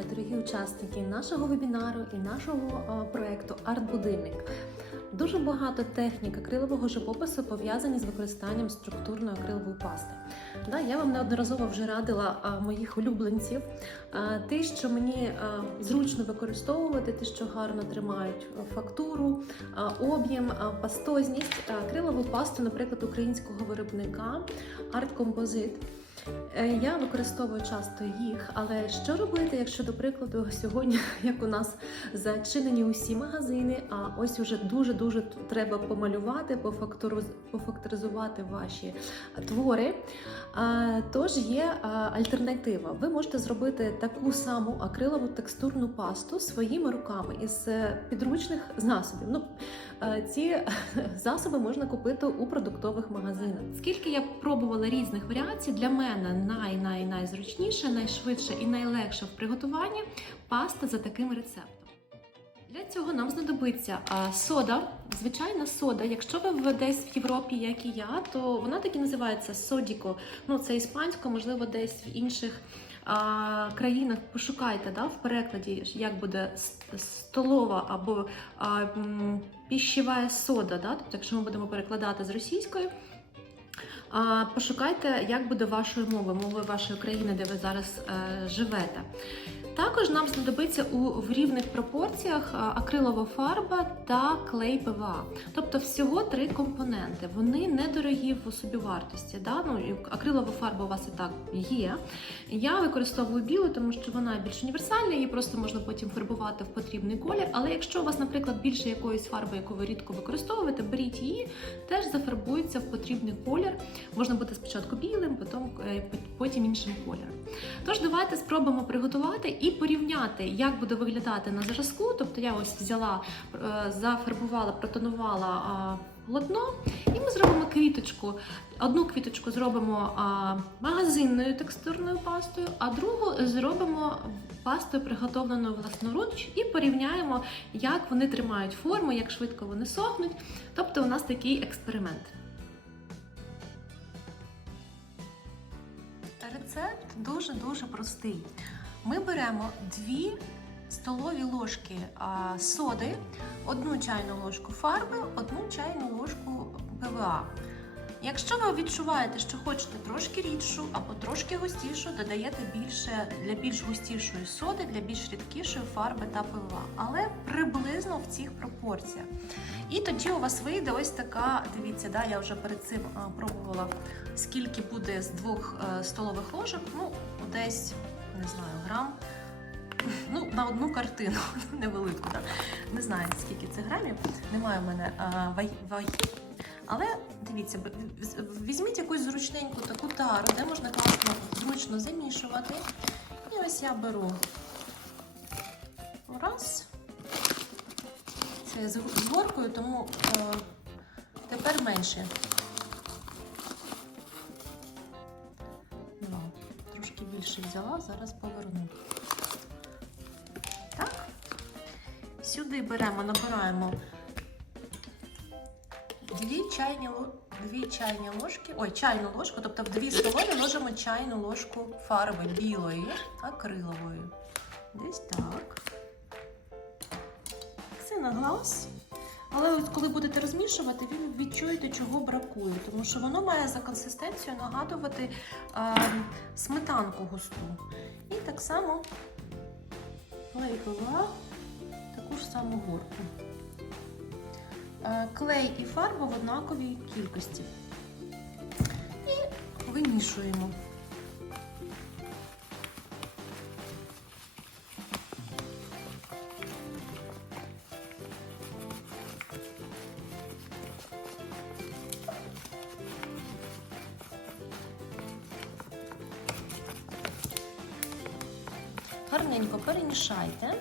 Вітаю, дорогі учасники нашого вебінару і нашого е, проекту Арт-будильник. Дуже багато технік акрилового живопису пов'язані з використанням структурної акрилової пасти. Да, я вам неодноразово вже радила моїх улюбленців. Ті, що мені зручно використовувати, ті, що гарно тримають фактуру, об'єм, пастозність, акрилову пасту, наприклад, українського виробника. Е, Я використовую часто їх, але що робити, якщо, до прикладу, сьогодні, як у нас зачинені усі магазини, а ось уже дуже дуже треба помалювати, пофакторизувати ваші твори. Тож є альтернатива. Ви можете зробити таку саму акрилову текстурну пасту своїми руками із е, підручних засобів. Ну, е, ці засоби можна купити у продуктових магазинах. Скільки я пробувала різних варіацій, для мене най-най найзручніше, найшвидше і найлегше в приготуванні паста за таким рецептом. Для цього нам знадобиться сода, звичайна сода. Якщо ви десь в Європі, як і я, то вона так і називається содіко. Ну це іспансько, можливо, десь в інших а, країнах. Пошукайте да, в перекладі, як буде столова або а, піщева сода. Да? Тобто, якщо ми будемо перекладати з російської. А, Пошукайте, як буде вашою мовою, мовою вашої країни, де ви зараз е, живете. Також нам знадобиться у в рівних пропорціях акрилова фарба та клей ПВА. Тобто всього три компоненти. Вони недорогі в собівартості. Да? Ну, акрилова фарба у вас і так є. Я використовую білу, тому що вона більш універсальна, її просто можна потім фарбувати в потрібний колір. Але якщо у вас, наприклад, більше якоїсь фарби, яку ви рідко використовуєте, беріть її, теж зафарбується в потрібний колір. Можна буде спочатку білим, потім, е, потім іншим кольором. Тож давайте спробуємо приготувати і порівняти, як буде виглядати на зразку. Тобто я ось взяла, е, зафарбувала, протонувала полотно, і ми зробимо квіточку. Одну квіточку зробимо магазинною текстурною пастою, а другу зробимо пастою, приготовленою власноруч, і порівняємо, як вони тримають форму, як швидко вони сохнуть. Тобто, у нас такий експеримент. Рецепт дуже-дуже простий. Ми беремо дві столові ложки соди, одну чайну ложку фарби, одну чайну ложку ПВА. Якщо ви відчуваєте, що хочете трошки рідшу або трошки густішу, додаєте більше для більш густішої соди, для більш рідкішої фарби та ПВА, але приблизно в цих пропорціях. І тоді у вас вийде ось така, дивіться, да, я вже перед цим пробувала, скільки буде з двох е, столових ложок, ну, десь, не знаю, грам. Ну, на одну картину невелику, да. не знаю скільки це грамів, немає в мене а, ваги-. Але дивіться, візьміть якусь зручненьку таку тару, де можна класно зручно замішувати. І ось я беру раз. Це з горкою, тому е, тепер менше. Зараз поверну. Так. Сюди беремо, набираємо дві чайні, ло- дві чайні ложки, ой, чайну ложку, тобто в дві столові ложимо чайну ложку фарби білої, акрилової. Десь так. Це на глаз. Але ось коли будете розмішувати, ви відчуєте, чого бракує, тому що воно має за консистенцією нагадувати е, сметанку густу. І так само клейкова таку ж саму горку. Е, Клей і фарба в однаковій кількості. І вимішуємо. Гарненько перемішайте.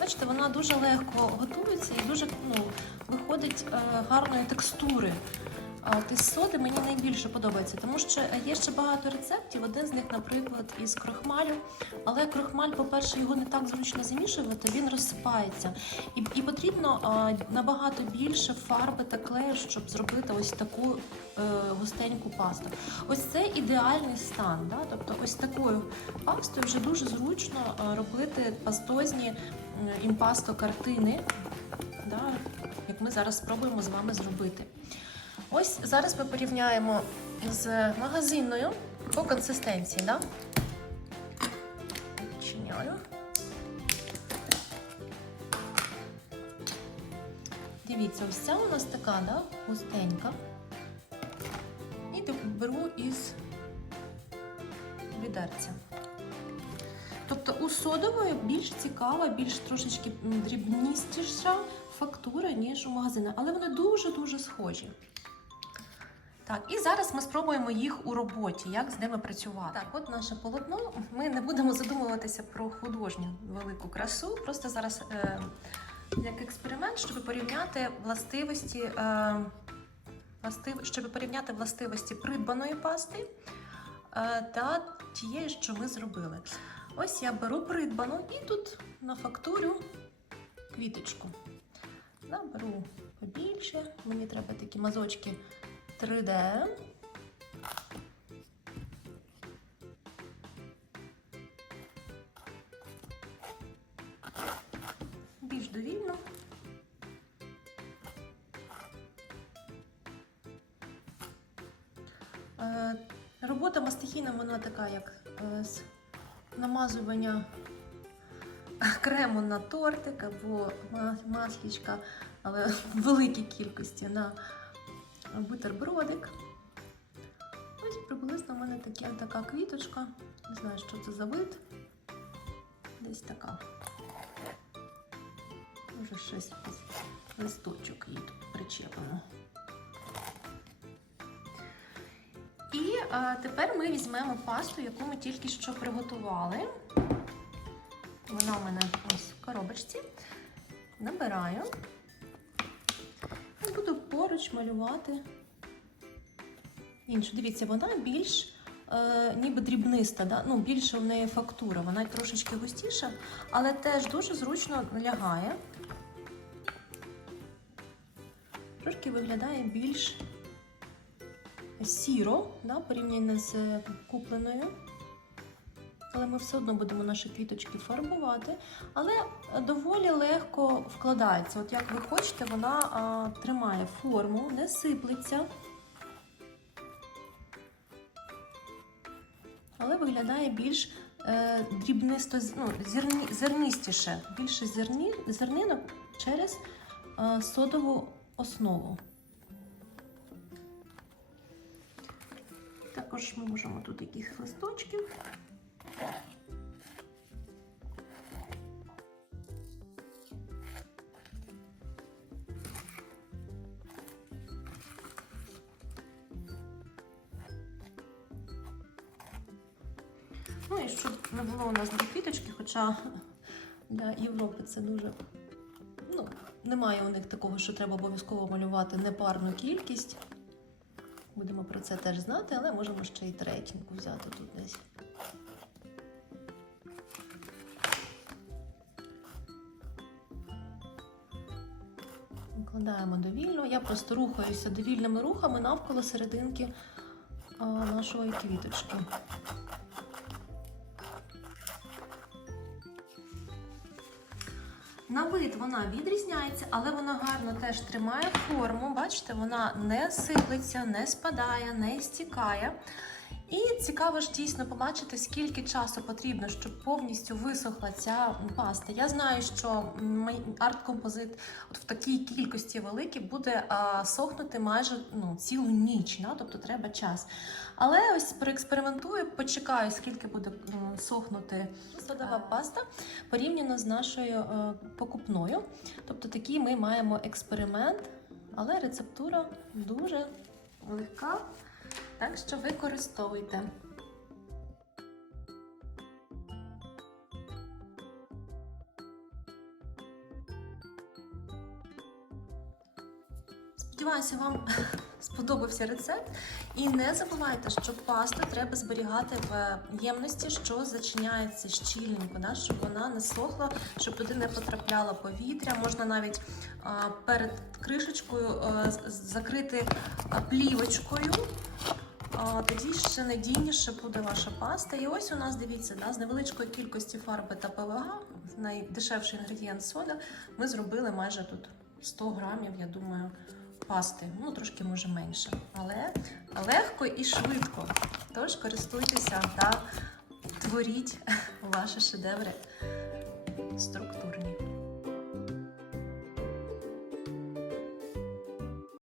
Бачите, вона дуже легко готується і дуже ну, виходить е, гарної текстури. Е, от із соди мені найбільше подобається, тому що є ще багато рецептів. Один з них, наприклад, із крохмалю. Але крохмаль, по-перше, його не так зручно замішувати, він розсипається. І, і потрібно а, набагато більше фарби та клею, щоб зробити ось таку е, густеньку пасту. Ось це ідеальний стан. Да? Тобто, ось такою пастою вже дуже зручно робити пастозні імпасто картини, да? як ми зараз спробуємо з вами зробити. Ось зараз ми порівняємо з магазинною по консистенції. Да? Відчиняю. Дивіться, ось ця у нас така, да, густенька. І беру із відерця. Тобто у содової більш цікава, більш трошечки дрібністіша фактура, ніж у магазина, але вони дуже-дуже схожі. Так, і зараз ми спробуємо їх у роботі, як з ними працювати. Так, от наше полотно. Ми не будемо задумуватися про художню велику красу. Просто зараз е, як експеримент, щоб порівняти властивості, е, властив, щоб порівняти властивості придбаної пасти е, та тієї, що ми зробили. Ось я беру придбану і тут на фактурю квіточку. Да, беру побільше, мені треба такі мазочки 3D. Більш довільно. Е, Робота мастихійна, вона така, як е, з намазування крему на тортик або ма- маслічка, але в великій кількості на бутербродик. Ось приблизно в мене таке, така квіточка. Не знаю, що це за вид. Десь така. Може щось листочок її тут причепимо. І а, тепер ми візьмемо пасту, яку ми тільки що приготували. Вона у мене ось в коробочці. Набираю. Поруч малювати іншу. Дивіться, вона більш е, ніби дрібниста, да? ну, більше в неї фактура, вона трошечки густіша, але теж дуже зручно лягає. Трошки виглядає більш сіро, да, порівняно з купленою. Але ми все одно будемо наші квіточки фарбувати. Але доволі легко вкладається. От як ви хочете, вона а, тримає форму, не сиплеться. Але виглядає більш е, дрібнисто, ну, зерні, зернистіше, більше зерні, зернинок через е, содову основу. Також ми можемо тут якихось листочків. Ну і щоб не було у нас дві квіточки, хоча для Європи це дуже. Ну, немає у них такого, що треба обов'язково малювати непарну кількість. Будемо про це теж знати, але можемо ще й третінку взяти тут десь. Викладаємо довільно. Я просто рухаюся довільними рухами навколо серединки нашої квіточки. На вид вона відрізняється, але вона гарно теж тримає форму. Бачите, вона не сиплеться, не спадає, не стікає. І цікаво ж дійсно побачити, скільки часу потрібно, щоб повністю висохла ця паста. Я знаю, що арт-композит от в такій кількості великій буде а, сохнути майже ну, цілу ніч, да? тобто треба час. Але ось проекспериментую, почекаю, скільки буде сохнути содова паста порівняно з нашою е, покупною. Тобто такий ми маємо експеримент, але рецептура дуже легка. Так що використовуйте. Сподіваюся, вам сподобався рецепт. І не забувайте, що пасту треба зберігати в ємності, що зачиняється щільненько, да, щоб вона не сохла, щоб туди не потрапляло повітря. Можна навіть а, перед кришечкою а, з- закрити плівочкою. Тоді ще надійніше буде ваша паста. І ось у нас дивіться, да, з невеличкої кількості фарби та ПВГ, найдешевший інгредієнт сода, ми зробили майже тут 100 грамів, я думаю, пасти. Ну, трошки може менше. Але легко і швидко. Тож користуйтеся та творіть ваші шедеври структурні.